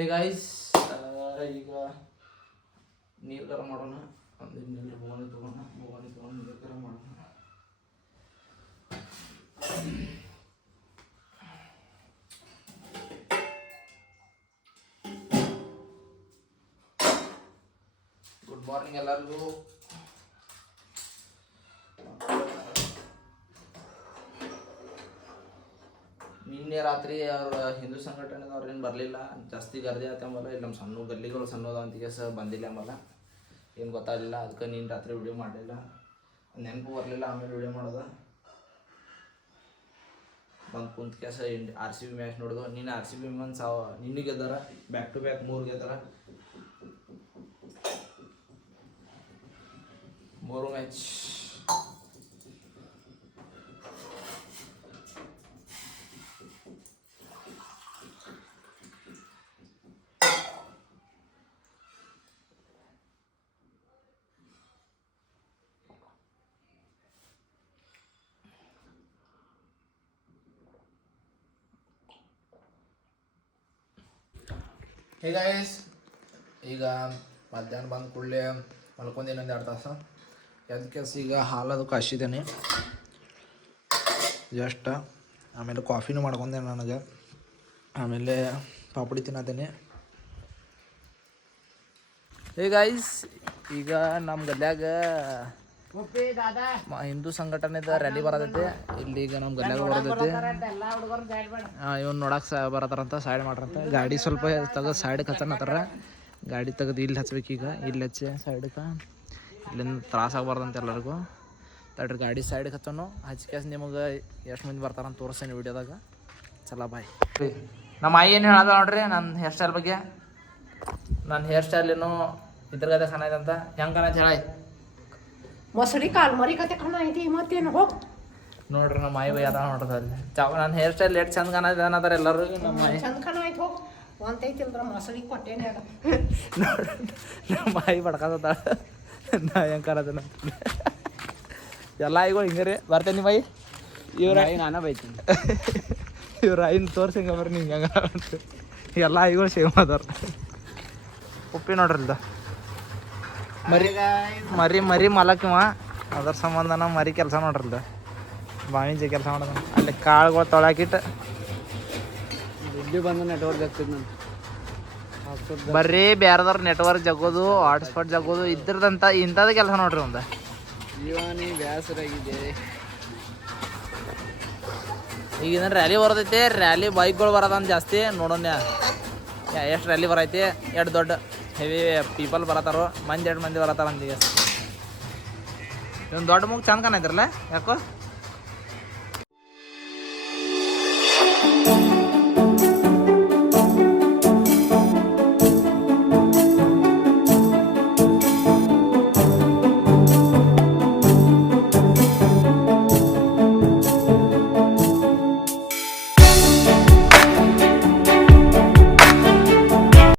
ಹೇ guys, ಈಗ ನೀರು ಗರಂ ಮಾಡೋಣ. ಒಂದು ನೀರು ಬೋಗಣಿ ತೊಗೊಂಡು ನೀರು ಗರಂ ಮಾಡೋಣ. ಗುಡ್ ಮಾರ್ನಿಂಗ್ ಎಲ್ಲರಿಗೂ. ನಿನ್ನೆ ರಾತ್ರಿ ಅವ್ರ ಹಿಂದೂ ಸಂಘಟನೆದವ್ರು ಏನು ಬರಲಿಲ್ಲ, ಜಾಸ್ತಿ ಗರ್ದಿ ಆತಂಬಲ್ಲ. ಇಲ್ಲಿ ನಮ್ಮ ಸಣ್ಣ ಗಲ್ಲಿಗಳು ಸಣ್ಣದ ಅಂತಿಗೆ ಸಹ ಬಂದಿಲ್ಲ ಅಂಬಲ್ಲ, ಏನು ಗೊತ್ತಾಗಲಿಲ್ಲ. ಅದಕ್ಕೆ ನೀನು ರಾತ್ರಿ ವಿಡಿಯೋ ಮಾಡಲಿಲ್ಲ, ನೆನಪು ಬರಲಿಲ್ಲ. ಆಮೇಲೆ ವಿಡಿಯೋ ಮಾಡೋದು ಬಂದು ಕುಂತ ಕೆಲಸ RCB ಮ್ಯಾಚ್ ನೋಡೋದು. ನೀನು RCB ನಿನ್ನೆ ಗೆದ್ದಾರ, ಬ್ಯಾಕ್ ಟು ಬ್ಯಾಕ್ 3 ಗೆದ್ದಾರ, 3 ಮ್ಯಾಚ್. ಹೇ ಗೈಸ್, ಈಗ ಮಧ್ಯಾಹ್ನ ಬಂದು ಕೂಡಲೇ ಮಲ್ಕೊಂಡು 2 ತಾಸು ಅದಕ್ಕೆ ಈಗ ಹಾಲದು ಕಾಯಿಸಿದ್ದೇನೆ ಜಸ್ಟ್. ಆಮೇಲೆ ಕಾಫಿನೂ ಮಾಡ್ಕೊಂಡೆ ನನಗೆ. ಆಮೇಲೆ ಪಾಪಡಿ ತಿನ್ನತ್ತೇನೆ. ಹೇ ಗೈಸ್, ಈಗ ನಮ್ಮ ಗಲ್ಯಾಗ ಹಿಂದೂ ಸಂಘಟನೆದ ರ್ಯಾಲಿ ಬರತೈತಿ. ಇಲ್ಲಿ ಈಗ ನಮ್ಮ ಗಲ್ಯಾಗ ಬರತೈತಿ. ಇವನು ನೋಡಕ್ಕೆ ಬರತ್ತಾರಂತ, ಸೈಡ್ ಮಾಡ್ರಂತ. ಗಾಡಿ ಸ್ವಲ್ಪ ತೆಗೆದು ಸೈಡ್ಗೆ ಹಚ್ಚನತ್ತಾರ. ಗಾಡಿ ತೆಗೆದು ಇಲ್ಲಿ ಹಚ್ಬೇಕೀಗ. ಇಲ್ಲಿ ಹಚ್ಚಿ ಸೈಡ್ಗೆ, ಇಲ್ಲಿಂದ ತ್ರಾಸ ಆಗ್ಬಾರ್ದಂತ ಎಲ್ಲರಿಗೂ. ತಡ್ರಿ ಗಾಡಿ ಸೈಡ್ಗೆ ಹಚ್ಚೋನು. ಹಚ್ಕೇಸ್ ನಿಮಗೆ ಎಷ್ಟು ಮಂದಿ ಬರ್ತಾರಂತ ತೋರಿಸ್ತೇನೆ ವಿಡಿಯೋದಾಗ. ಚಲ ಬಾಯ್. ನಮ್ಮ ಆಯಿ ಏನು ಹೇಳೋದ ನೋಡ್ರಿ ನನ್ನ ಹೇರ್ ಸ್ಟೈಲ್ ಬಗ್ಗೆ. ನನ್ನ ಹೇರ್ ಸ್ಟೈಲ್ ಏನು ಇದ್ರಗದೆ ಕಾಣೈತೆ ಅಂತ. ಹೆಂಗೆ ಕಾಣೈತೆ ಹೇಳಿ? ಮೊಸಳಿ ಕಾಲ್ ಮರಿ ಕತೆ ಕಾಣೈತಿ. ಮತ್ತೇನು ಹೋಗಿ ನೋಡ್ರಿ ನಮ್ಮ ಆಯಿ ಬೈ ಅದ ನೋಡ್ರಿ ಅಲ್ಲಿ ನನ್ನ ಹೇರ್ ಸ್ಟೈಲ್ ಎಷ್ಟು ಚಂದ ಕಾಣೈತೆ ಅನ್ನೋದಾರ ಎಲ್ಲರೂ. ನಮ್ಮ ಆಯಿ ಚಂದ ಕಾಣೈತಿ ಹೋಗಿ ಒಂತೈತಿಲ್ರ ಮೊಸಳಿ ಕೊಟ್ಟೇನೆ ಅದ. ನೋಡ್ರಿ ನಮ್ಮ ಆಯಿ ಬಡ್ಕತ್ತ ನಾ ಹೆಂಗೆ ಕಾಣತ್ತೇನ ಎಲ್ಲ ಆಯಿಗಳು ಹಿಂಗೆ ರೀ. ಬರ್ತೇನೆ ಬೈ. ಇವ್ರ ಆಯಿ ನಾನೇ ಬೈತೀನಿ. ಇವ್ರ ಆಯಿನ ತೋರ್ಸಿ ಹಿಂಗೆ ಬರ್ರಿ ನಿಂಗೆ ಹೆಂಗೆ ಎಲ್ಲ ಆಯಿಗಳು ಸೇಮ್ ಅದಾರ. ಉಪ್ಪಿ ನೋಡ್ರಿಲ್ದ ಮರಿ ಮಲಕಿವ ಅದ್ರ ಸಂಬಂಧ ನಾವು ಮರಿ ಕೆಲಸ ನೋಡ್ರಿಲ್ದ ಬಾವಿಂಜಿ ಕೆಲಸ ಮಾಡೋದು. ಅಲ್ಲಿ ಕಾಳುಗಳು ತೊಳಕಿಟ್ಟು ಇಲ್ಲಿ ಬಂದು ನೆಟ್ವರ್ಕ್ ಆಗ್ತದೆ ನಾನು ಬರ್ರಿ ಬೇರೆದವ್ರ ನೆಟ್ವರ್ಕ್ ಜಗೋದು, ಹಾಟ್ಸ್ಪಾಟ್ ಜಗೋದು ಇದ್ರದಂತ ಇಂಥದ್ದು ಕೆಲಸ ನೋಡ್ರಿ. ಒಂದು ಜೀವನಿ ಬೇಸರಾಗಿದೆ. ಈಗ ರ್ಯಾಲಿ ಬರತೈತಿ. ರ್ಯಾಲಿ ಬೈಕ್ಗಳು ಬರೋದಂತ ಜಾಸ್ತಿ ನೋಡೋಣ. ಎಷ್ಟು ರ್ಯಾಲಿ ಬರೈತಿ, ಎಷ್ಟು ದೊಡ್ಡ ಹೆವಿ ಪೀಪಲ್ ಬರತ್ತಾರೋ. ಮಂದಿ 2 ಮಂದಿ ಬರತ್ತಾರ ಅಂತೀಗ. ಇದೊಂದು ದೊಡ್ಡ ಮೂಗ್ ಚಂದ ಕಾಣೈತ್ರಲ್ಲ ಯಾಕೋ.